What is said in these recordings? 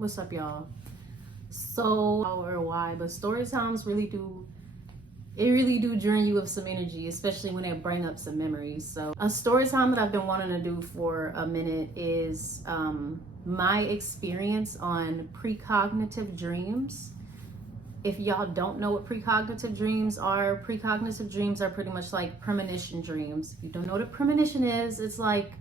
What's up, y'all? So, or why, but story times really do drain you of some energy, especially when they bring up some memories. So a story time that I've been wanting to do for a minute is my experience on precognitive dreams. If y'all don't know what precognitive dreams are pretty much like premonition dreams. If you don't know what a premonition is, it's like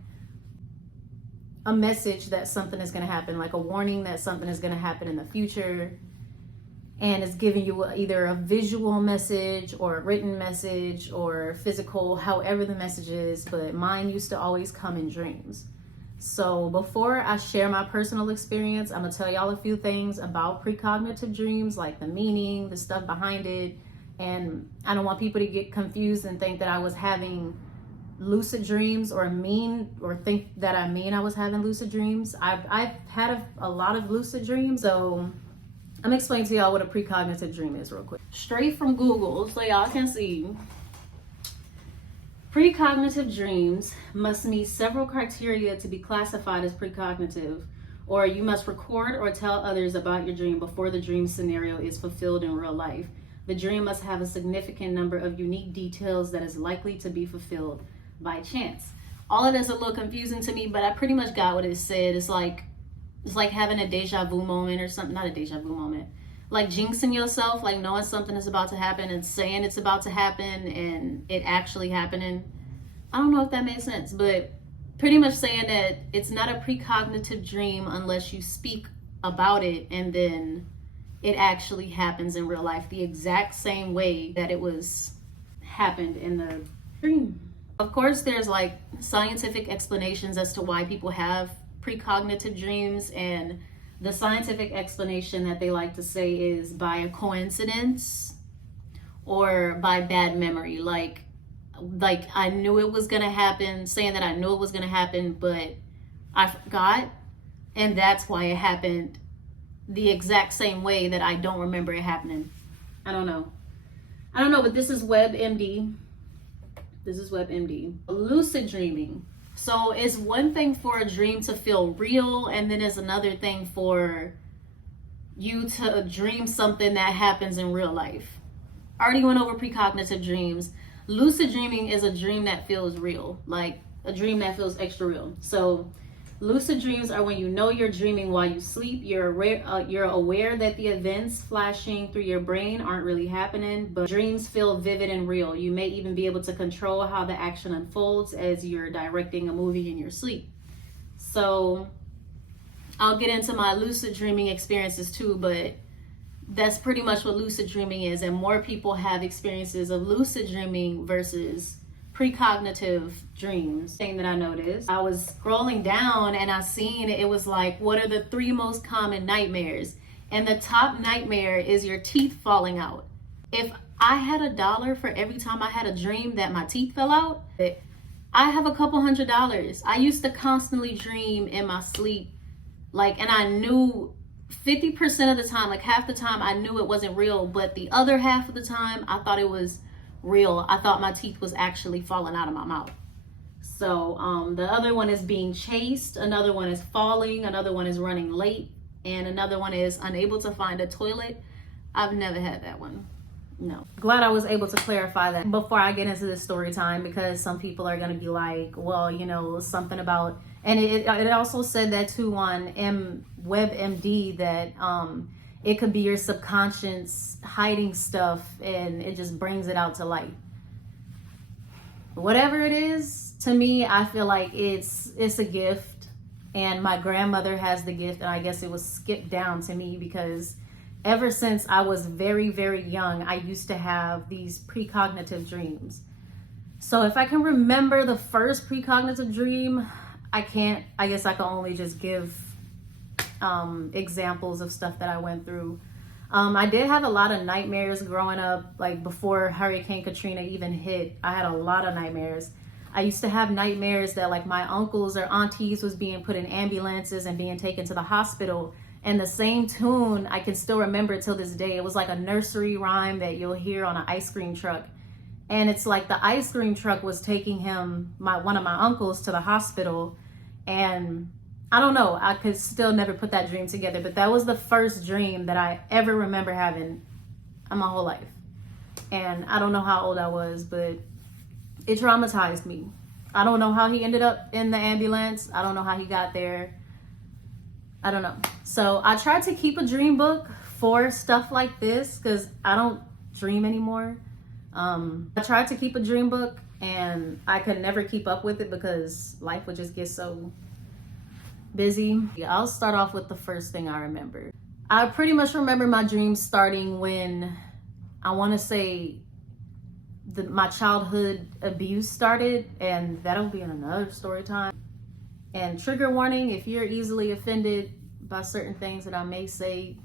a message that something is going to happen, like a warning that something is going to happen in the future. And it's giving you either a visual message or a written message or physical, however the message is. But mine used to always come in dreams. So before I share my personal experience, I'm gonna tell y'all a few things about precognitive dreams, like the meaning, the stuff behind it. And I don't want people to get confused and think that I was having lucid dreams or think that I was having lucid dreams. I've had a lot of lucid dreams, so I'm gonna explain to y'all what a precognitive dream is real quick. Straight from Google, so y'all can see. Precognitive dreams must meet several criteria to be classified as precognitive, or you must record or tell others about your dream before the dream scenario is fulfilled in real life. The dream must have a significant number of unique details that is likely to be fulfilled by chance. All of this is a little confusing to me, but I pretty much got what it said. It's like having a deja vu moment or something, not a deja vu moment, like jinxing yourself, like knowing something is about to happen and saying it's about to happen and it actually happening. I don't know if that makes sense, but pretty much saying that it's not a precognitive dream unless you speak about it and then it actually happens in real life the exact same way that it was happened in the dream. Of course, there's like scientific explanations as to why people have precognitive dreams, and the scientific explanation that they like to say is by a coincidence or by bad memory. Like I knew it was gonna happen, saying that I knew it was gonna happen, but I forgot, and that's why it happened the exact same way that I don't remember it happening. I don't know, but this is WebMD. Lucid dreaming. So it's one thing for a dream to feel real, and then it's another thing for you to dream something that happens in real life. I already went over precognitive dreams. Lucid dreaming is a dream that feels real, like a dream that feels extra real. So lucid dreams are when you know you're dreaming while you sleep. You're aware that the events flashing through your brain aren't really happening, but dreams feel vivid and real. You may even be able to control how the action unfolds as you're directing a movie in your sleep. So I'll get into my lucid dreaming experiences too, but that's pretty much what lucid dreaming is. And more people have experiences of lucid dreaming versus precognitive dreams. Thing that I noticed, I was scrolling down and I seen it was like, what are the 3 most common nightmares? And the top nightmare is your teeth falling out. If I had $1 for every time I had a dream that my teeth fell out, I have a couple $100. I used to constantly dream in my sleep, and I knew 50% of the time, like half the time I knew it wasn't real, but the other half of the time I thought it was real. I thought my teeth was actually falling out of my mouth. So the other one is being chased, another one is falling, another one is running late, and another one is unable to find a toilet. I've never had that one. No. Glad I was able to clarify that before I get into this story time, because some people are going to be like, well, something about, and it also said that too on WebMD that it could be your subconscious hiding stuff and it just brings it out to light. Whatever it is, to me, I feel like it's a gift, and my grandmother has the gift, and I guess it was skipped down to me because ever since I was very, very young, I used to have these precognitive dreams. So if I can remember the first precognitive dream, I guess I can only just give examples of stuff that I went through. I did have a lot of nightmares growing up, like before Hurricane Katrina even hit. I had a lot of nightmares. I used to have nightmares that like my uncles or aunties was being put in ambulances and being taken to the hospital, and the same tune I can still remember till this day. It was like a nursery rhyme that you'll hear on an ice cream truck, and it's like the ice cream truck was taking one of my uncles to the hospital, and I don't know. I could still never put that dream together, but that was the first dream that I ever remember having in my whole life. And I don't know how old I was, but it traumatized me. I don't know how he ended up in the ambulance. I don't know how he got there. I don't know. So I tried to keep a dream book for stuff like this because I don't dream anymore. I tried to keep a dream book and I could never keep up with it because life would just get so busy. I'll start off with the first thing I remember. I pretty much remember my dreams starting when I want to say my childhood abuse started, and that'll be in another story time. And trigger warning, if you're easily offended by certain things that I may say,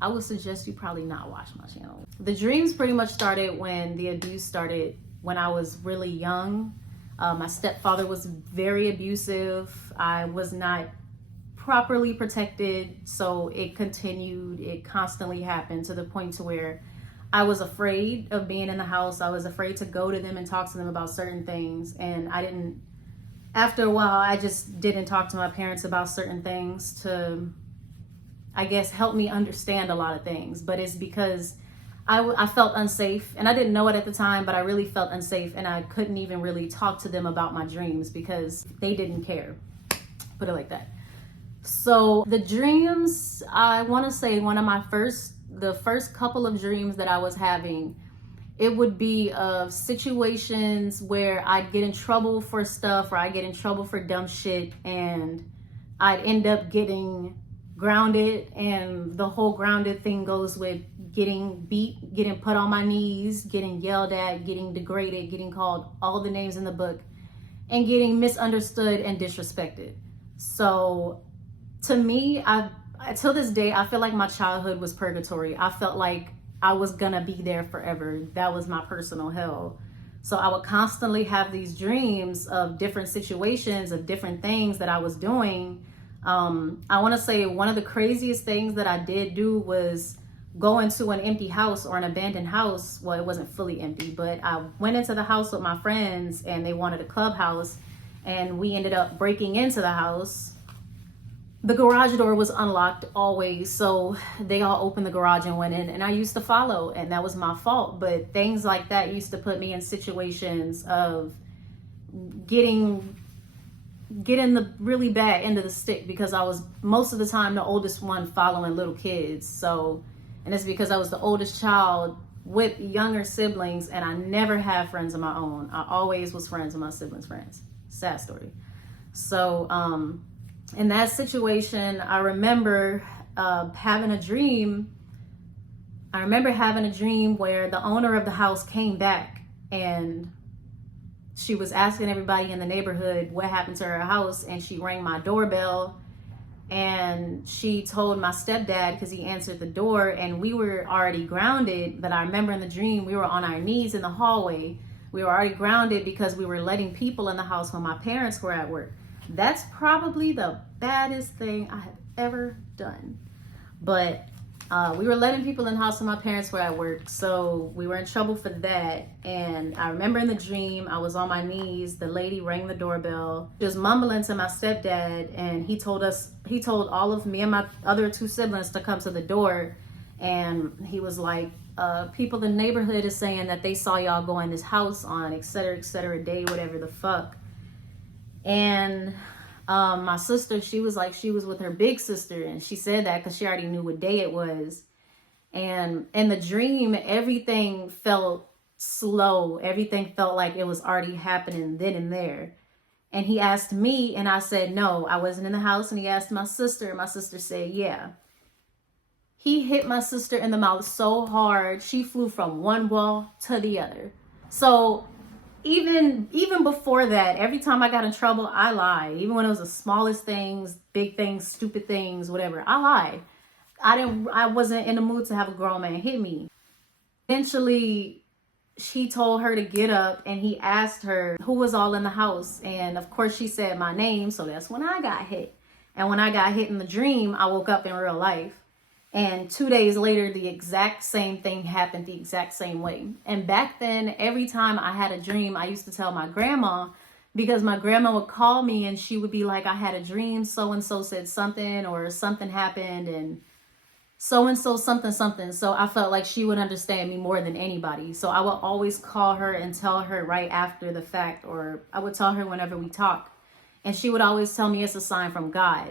I would suggest you probably not watch my channel. The dreams pretty much started when the abuse started when I was really young. My stepfather was very abusive. I was not properly protected, so it continued. It constantly happened to the point to where I was afraid of being in the house. I was afraid to go to them and talk to them about certain things. And after a while, I just didn't talk to my parents about certain things to, I guess, help me understand a lot of things. But it's because I felt unsafe, and I didn't know it at the time, but I really felt unsafe, and I couldn't even really talk to them about my dreams because they didn't care. Put it like that. So the dreams, I want to say the first couple of dreams that I was having, it would be of situations where I'd get in trouble for stuff, or I'd get in trouble for dumb shit, and I'd end up getting grounded. And the whole grounded thing goes with getting beat, getting put on my knees, getting yelled at, getting degraded, getting called all the names in the book, and getting misunderstood and disrespected. So to me, till this day, I feel like my childhood was purgatory. I felt like I was gonna be there forever. That was my personal hell. So I would constantly have these dreams of different situations, of different things that I was doing. I wanna say one of the craziest things that I did do was go into an empty house or an abandoned house. Well, it wasn't fully empty, but I went into the house with my friends and they wanted a clubhouse, and we ended up breaking into the house. The garage door was unlocked always, so they all opened the garage and went in, and I used to follow, and that was my fault. But things like that used to put me in situations of getting the really bad end of the stick, because I was most of the time the oldest one following little kids. So, and it's because I was the oldest child with younger siblings, and I never had friends of my own. I always was friends with my siblings' friends. Sad story. So, in that situation, I remember having a dream. I remember having a dream where the owner of the house came back, and she was asking everybody in the neighborhood what happened to her house, and she rang my doorbell, and she told my stepdad, because he answered the door, and we were already grounded. But I remember in the dream, we were on our knees in the hallway. We were already grounded because we were letting people in the house when my parents were at work. That's probably the baddest thing I have ever done. But we were letting people in the house when my parents were at work, so we were in trouble for that. And I remember in the dream, I was on my knees. The lady rang the doorbell. She was mumbling to my stepdad, and he told all of me and my other two siblings to come to the door. And he was like, people in the neighborhood is saying that they saw y'all go in this house on et cetera, day, whatever the fuck. And my sister, she was with her big sister, and she said that because she already knew what day it was. And in the dream, everything felt slow. Everything felt like it was already happening then and there. And he asked me, and I said no, I wasn't in the house. And he asked my sister, and my sister said yeah. He hit my sister in the mouth so hard, she flew from one wall to the other. So even before that, every time I got in trouble, I lied. Even when it was the smallest things, big things, stupid things, whatever, I lied. I wasn't in the mood to have a grown man hit me. Eventually, she told her to get up, and he asked her who was all in the house. And of course she said my name, so that's when I got hit. And when I got hit in the dream, I woke up in real life. And 2 days later, the exact same thing happened the exact same way. And back then, every time I had a dream, I used to tell my grandma, because my grandma would call me and she would be like, I had a dream, so and so said something, or something happened, and so something something. So I felt like she would understand me more than anybody. So I would always call her and tell her right after the fact, or I would tell her whenever we talk, and she would always tell me it's a sign from God.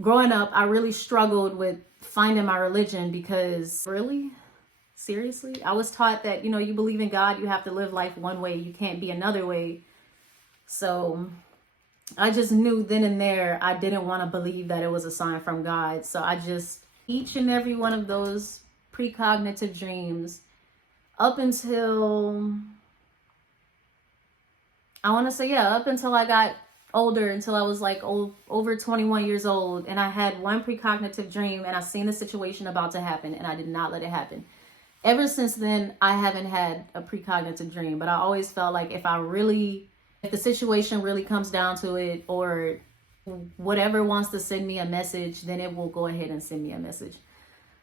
Growing up, I really struggled with finding my religion because, really, seriously, I was taught that, you know, you believe in God, you have to live life one way, you can't be another way. So I just knew then and there I didn't want to believe that it was a sign from God. So I just, each and every one of those precognitive dreams, up until, I want to say, yeah, up until I got older, until I was like over 21 years old, and I had one precognitive dream and I seen the situation about to happen and I did not let it happen. Ever since then, I haven't had a precognitive dream, but I always felt like if the situation really comes down to it, or whatever wants to send me a message, then it will go ahead and send me a message.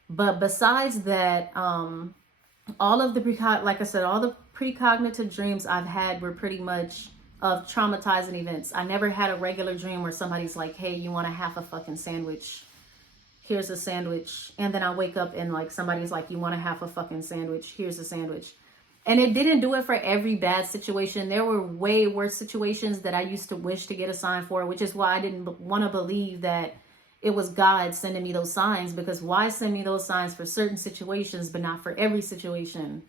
But besides that, all of the like I said, all the precognitive dreams I've had were pretty much of traumatizing events. I never had a regular dream where somebody's like, hey, you want a half a fucking sandwich? Here's a sandwich. And then I wake up and like somebody's like, you want a half a fucking sandwich? Here's a sandwich. And it didn't do it for every bad situation. There were way worse situations that I used to wish to get a sign for, which is why I didn't want to believe that it was God sending me those signs, because why send me those signs for certain situations but not for every situation?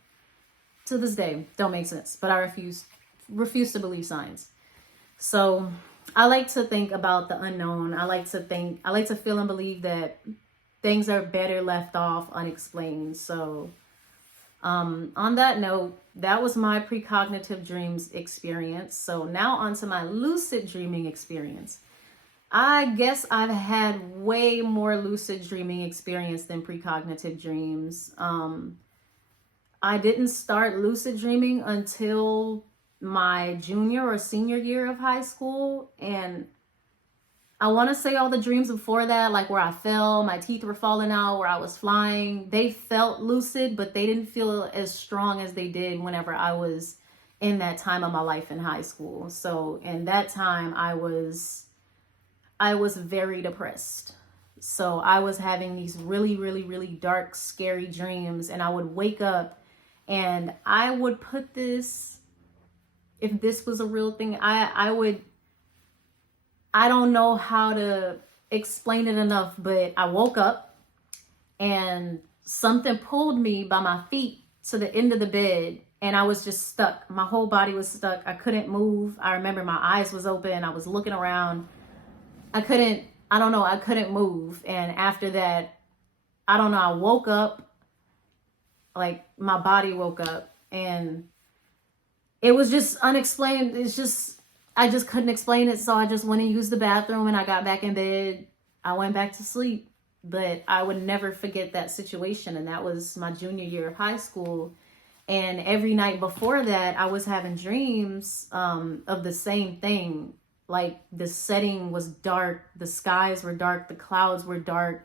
To this day, don't make sense. But I refuse to believe signs. So I like to think about the unknown. I like to feel and believe that things are better left off unexplained. So on that note, that was my precognitive dreams experience. So now on to my lucid dreaming experience. I guess I've had way more lucid dreaming experience than precognitive dreams. I didn't start lucid dreaming until my junior or senior year of high school, and I want to say all the dreams before that, like where I fell, my teeth were falling out, where I was flying, they felt lucid, but they didn't feel as strong as they did whenever I was in that time of my life in high school. So in that time, I was very depressed. So I was having these really, really, really dark, scary dreams, and I would wake up and I would put this, if this was a real thing, I don't know how to explain it enough, but I woke up and something pulled me by my feet to the end of the bed, and I was just stuck. My whole body was stuck. I couldn't move. I remember my eyes was open. I was looking around. I couldn't move. And after that, I don't know, I woke up, like my body woke up, and it was just unexplained. I just couldn't explain it. So I just went and used the bathroom and I got back in bed. I went back to sleep, but I would never forget that situation. And that was my junior year of high school. And every night before that, I was having dreams of the same thing. Like the setting was dark, the skies were dark, the clouds were dark,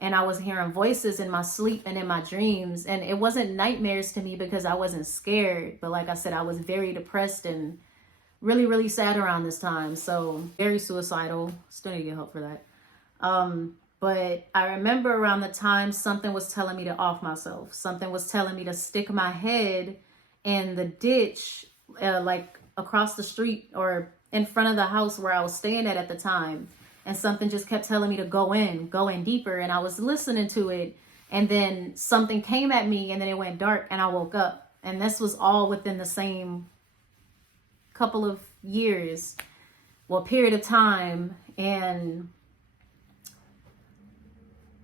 and I was hearing voices in my sleep and in my dreams. And it wasn't nightmares to me because I wasn't scared. But like I said, I was very depressed and really, really sad around this time. So very suicidal. Still need to get help for that. But I remember around the time something was telling me to off myself. Something was telling me to stick my head in the ditch, like across the street or in front of the house where I was staying at the time. And something just kept telling me to go in deeper. And I was listening to it. And then something came at me and then it went dark and I woke up. And this was all within the same couple of years, period of time. And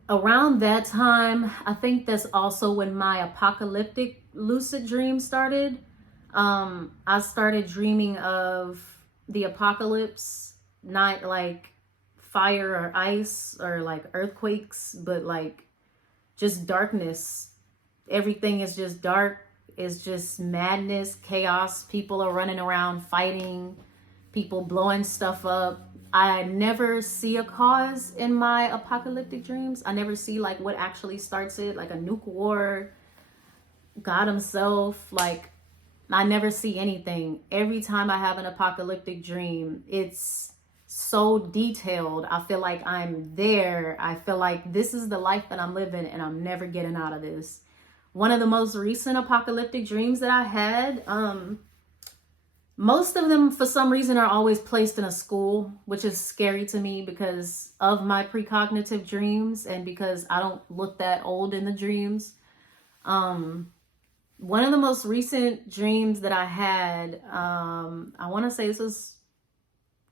around that time, I think that's also when my apocalyptic lucid dream started. I started dreaming of the apocalypse, not like fire or ice or like earthquakes, but like just darkness. Everything is just dark. It's just madness, chaos. People are running around fighting, people blowing stuff up. I never see a cause in my apocalyptic dreams. I never see like what actually starts it, like a nuke war, God himself. Like I never see anything. Every time I have an apocalyptic dream, it's so detailed. I feel like I'm there. I feel like this is the life that I'm living and I'm never getting out of this. One of the most recent apocalyptic dreams that I had, most of them for some reason are always placed in a school, which is scary to me because of my precognitive dreams and because I don't look that old in the dreams. One of the most recent dreams that I had, I want to say this was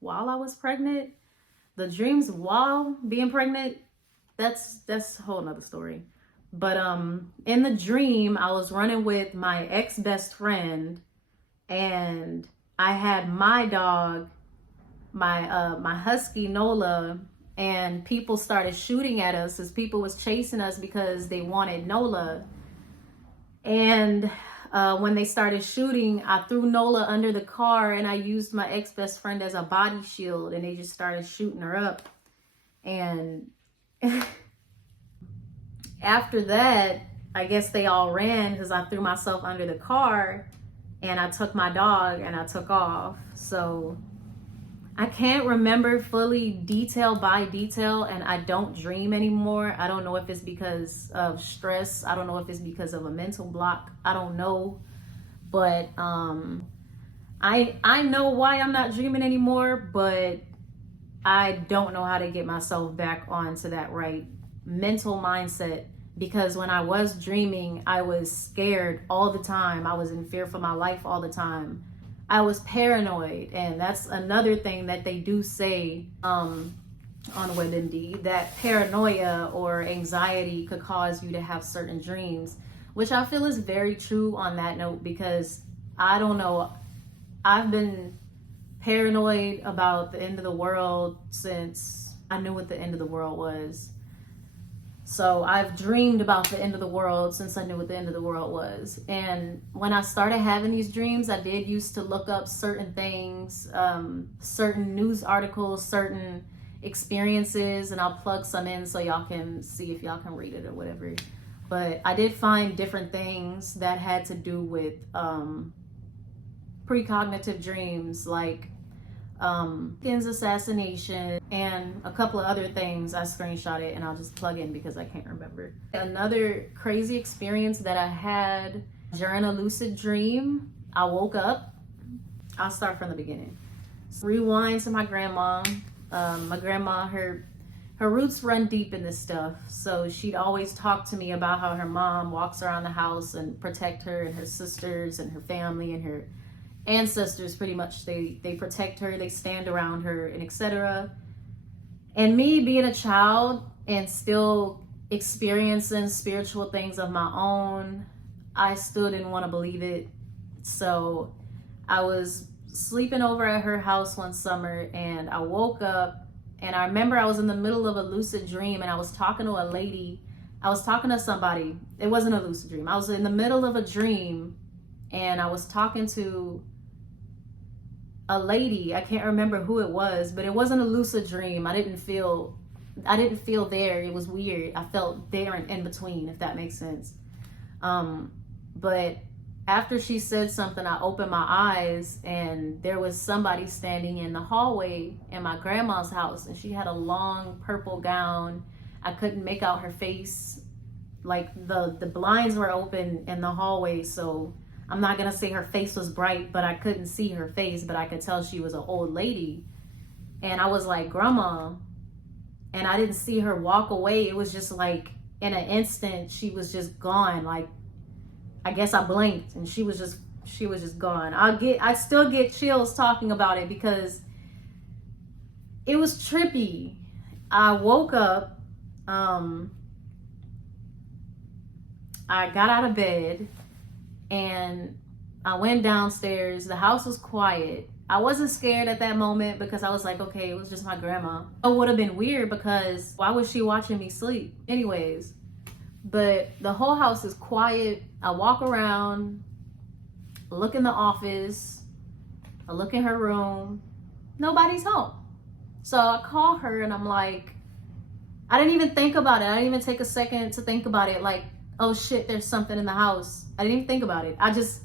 while I was pregnant. The dreams while being pregnant, that's a whole nother story. But in the dream, I was running with my ex-best friend, and I had my dog, my husky Nola, and people started shooting at us as people was chasing us because they wanted Nola. And when they started shooting, I threw Nola under the car and I used my ex-best friend as a body shield, and they just started shooting her up. And after that, I guess they all ran because I threw myself under the car and I took my dog and I took off. So I can't remember fully detail by detail, and I don't dream anymore. I don't know if it's because of stress. I don't know if it's because of a mental block. I don't know. But I know why I'm not dreaming anymore, but I don't know how to get myself back onto that right mental mindset, because when I was dreaming, I was scared all the time. I was in fear for my life all the time. I was paranoid, and that's another thing that they do say on WebMD, that paranoia or anxiety could cause you to have certain dreams, which I feel is very true on that note, because I don't know, I've been paranoid about the end of the world since I knew what the end of the world was. So I've dreamed about the end of the world since I knew what the end of the world was. And when I started having these dreams, I did used to look up certain things, certain news articles, certain experiences, and I'll plug some in so y'all can see if y'all can read it or whatever. But I did find different things that had to do with precognitive dreams, like Ken's assassination and a couple of other things. I screenshot it and I'll just plug in because I can't remember. Another crazy experience that I had during a lucid dream, I woke up. I'll start from the beginning. Rewind to my grandma. My grandma, her roots run deep in this stuff. So she'd always talk to me about how her mom walks around the house and protect her and her sisters and her family and her ancestors. Pretty much they protect her, they stand around her, and etc. And me being a child and still experiencing spiritual things of my own, I still didn't want to believe it. So I was sleeping over at her house one summer, and I woke up, and I remember I was in the middle of a lucid dream, and I was talking to a lady. I was talking to somebody. It wasn't a lucid dream. I was in the middle of a dream, and I was talking to a lady. I can't remember who it was, but it wasn't a lucid dream. I didn't feel there. It was weird. I felt there and in between, if that makes sense. But after she said something, I opened my eyes, and there was somebody standing in the hallway in my grandma's house, and she had a long purple gown. I couldn't make out her face. Like the blinds were open in the hallway, so I'm not gonna say her face was bright, but I couldn't see her face, but I could tell she was an old lady. And I was like, Grandma, and I didn't see her walk away. It was just like in an instant, she was just gone. Like, I guess I blinked and she was just gone. I still get chills talking about it because it was trippy. I woke up, I got out of bed, and I went downstairs. The house was quiet. I wasn't scared at that moment because I was like, okay, it was just my grandma. It would have been weird because why was she watching me sleep? Anyways, but the whole house is quiet. I walk around, look in the office, I look in her room. Nobody's home. So I call her and I'm like, I didn't even think about it. I didn't even take a second to think about it. Like, oh shit, there's something in the house. I didn't even think about it. I just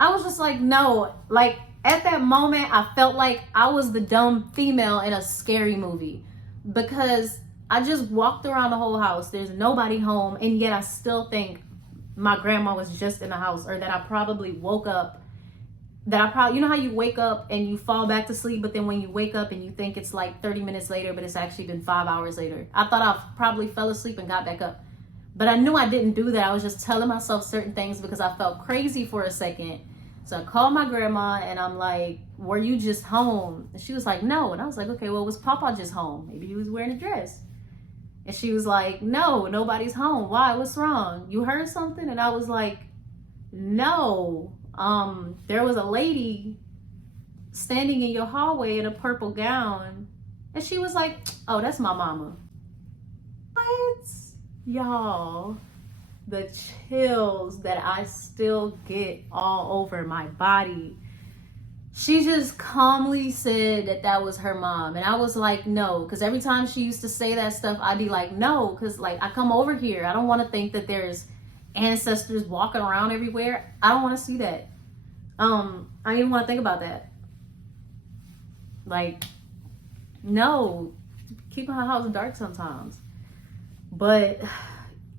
I was just like, no. Like, at that moment, I felt like I was the dumb female in a scary movie, because I just walked around the whole house. There's nobody home, and yet I still think my grandma was just in the house, or that I probably woke up. You know how you wake up and you fall back to sleep, but then when you wake up and you think it's like 30 minutes later, but it's actually been 5 hours later. I thought I probably fell asleep and got back up. But I knew I didn't do that. I was just telling myself certain things because I felt crazy for a second. So I called my grandma and I'm like, were you just home? And she was like, no. And I was like, okay, well, was Papa just home? Maybe he was wearing a dress. And she was like, no, nobody's home. Why? What's wrong? You heard something? And I was like, no. There was a lady standing in your hallway in a purple gown. And she was like, oh, that's my mama. What? Y'all, the chills that I still get all over my body. She just calmly said that that was her mom. And I was like, no, because every time she used to say that stuff, I'd be like, no, because like I come over here. I don't want to think that there's ancestors walking around everywhere. I don't want to see that. I didn't want to think about that. Like, no, keeping her house dark sometimes. But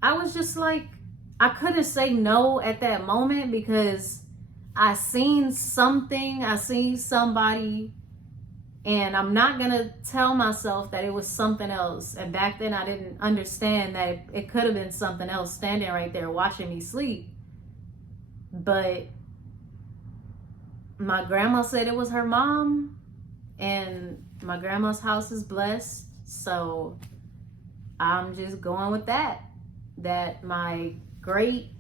I was just like, I couldn't say no at that moment because I seen something, I seen somebody, and I'm not gonna tell myself that it was something else. And back then I didn't understand that it could have been something else standing right there watching me sleep. But my grandma said it was her mom, and my grandma's house is blessed, so I'm just going with that my great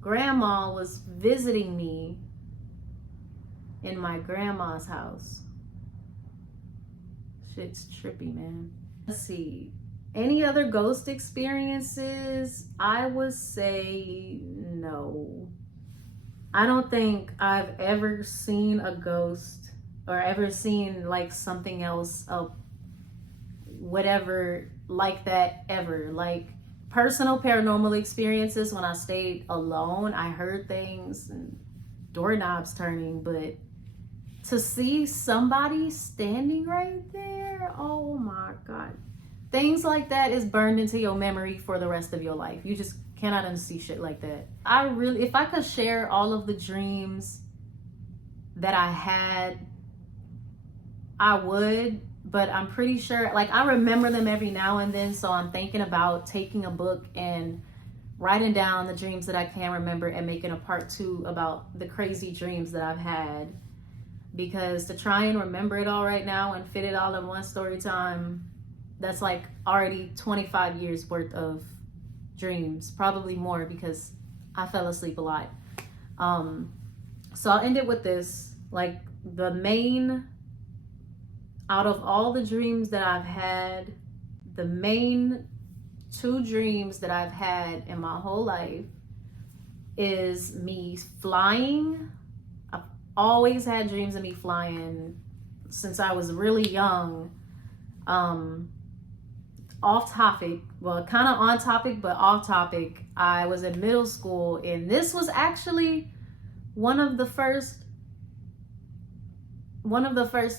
grandma was visiting me in my grandma's house. Shit's trippy, man. Let's see. Any other ghost experiences? I would say no. I don't think I've ever seen a ghost or ever seen like something else of whatever like that ever. Like personal paranormal experiences, when I stayed alone, I heard things and doorknobs turning, but to see somebody standing right there, oh my God. Things like that is burned into your memory for the rest of your life. You just cannot unsee shit like that. If I could share all of the dreams that I had, I would, but I'm pretty sure, like, I remember them every now and then, so I'm thinking about taking a book and writing down the dreams that I can remember and making a part 2 about the crazy dreams that I've had. Because to try and remember it all right now and fit it all in one story time, that's like already 25 years worth of dreams, probably more because I fell asleep a lot. So I'll end it with this. Like, out of all the dreams that I've had, the main 2 dreams that I've had in my whole life is me flying. I've always had dreams of me flying since I was really young. Off topic, well, kind of on topic, but off topic. I was in middle school, and this was actually one of the first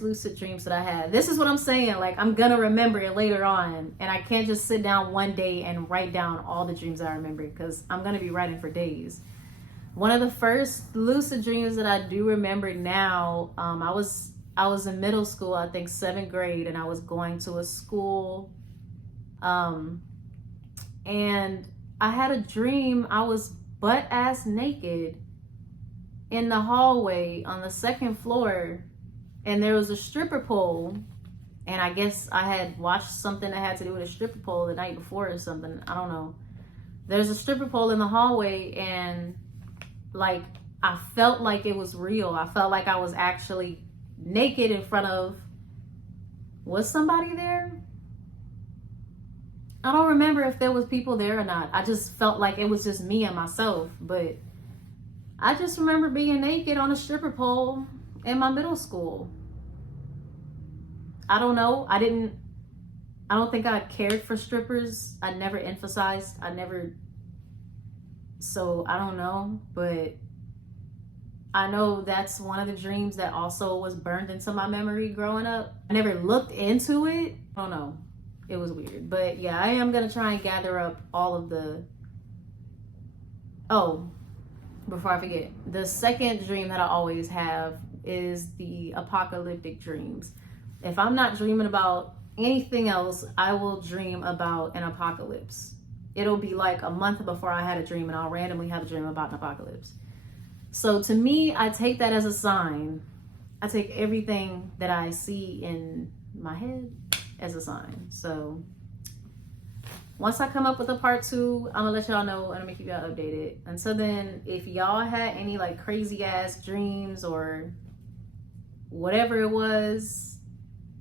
lucid dreams that I had. This is what I'm saying. Like, I'm gonna remember it later on, and I can't just sit down one day and write down all the dreams I remember because I'm gonna be writing for days. One of the first lucid dreams that I do remember now, I was in middle school, I think 7th grade, and I was going to a school. And I had a dream I was butt ass naked in the hallway on the 2nd floor, and there was a stripper pole, and I guess I had watched something that had to do with a stripper pole the night before or something. I don't know. There's a stripper pole in the hallway, and like I felt like it was real. I felt like I was actually naked in front of, was somebody there? I don't remember if there was people there or not. I just felt like it was just me and myself. But I just remember being naked on a stripper pole in my middle school. I don't know. I don't think I cared for strippers. I never emphasized. So I don't know. But I know that's one of the dreams that also was burned into my memory growing up. I never looked into it. I don't know. It was weird. But yeah, I am going to try and gather up all of the... Oh, before I forget, the second dream that I always have is the apocalyptic dreams. If I'm not dreaming about anything else, I will dream about an apocalypse. It'll be like a month before I had a dream, and I'll randomly have a dream about an apocalypse. So to me, I take that as a sign. I take everything that I see in my head as a sign. So once I come up with a part 2, I'm gonna let y'all know and I'm gonna keep y'all updated. Until then, if y'all had any like crazy ass dreams or whatever it was,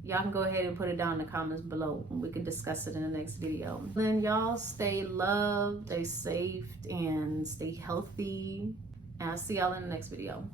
y'all can go ahead and put it down in the comments below and we can discuss it in the next video. Then y'all stay loved, stay safe, and stay healthy. And I'll see y'all in the next video.